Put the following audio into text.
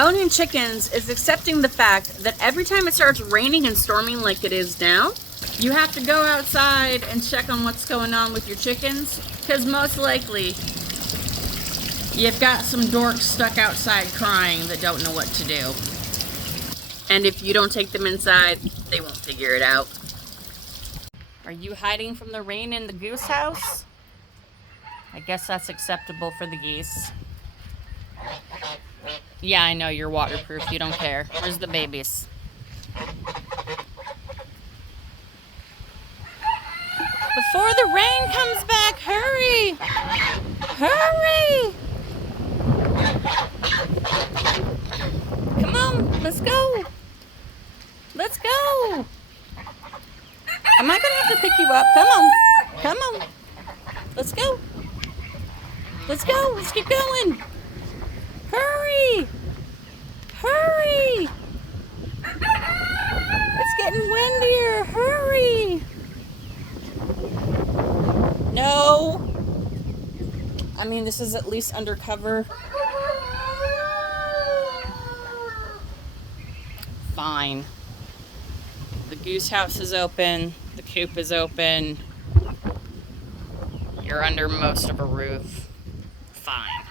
Owning chickens is accepting the fact that every time it starts raining and storming like it is now, you have to go outside and check on what's going on with your chickens, because most likely you've got some dorks stuck outside crying that don't know what to do. And if you don't take them inside, they won't figure it out. Are you hiding from the rain in the goose house? I guess that's acceptable for the geese. Yeah, I know you're waterproof. You don't care. Where's the babies? Before the rain comes back, hurry! Hurry! Come on, let's go. Let's go. Am I gonna have to pick you up? Come on. Come on. Let's go. Let's go. Let's keep going. Hurry! Hurry! It's getting windier. Hurry! No. I mean, this is at least undercover. Fine. The goose house is open. The coop is open. You're under most of a roof. Fine.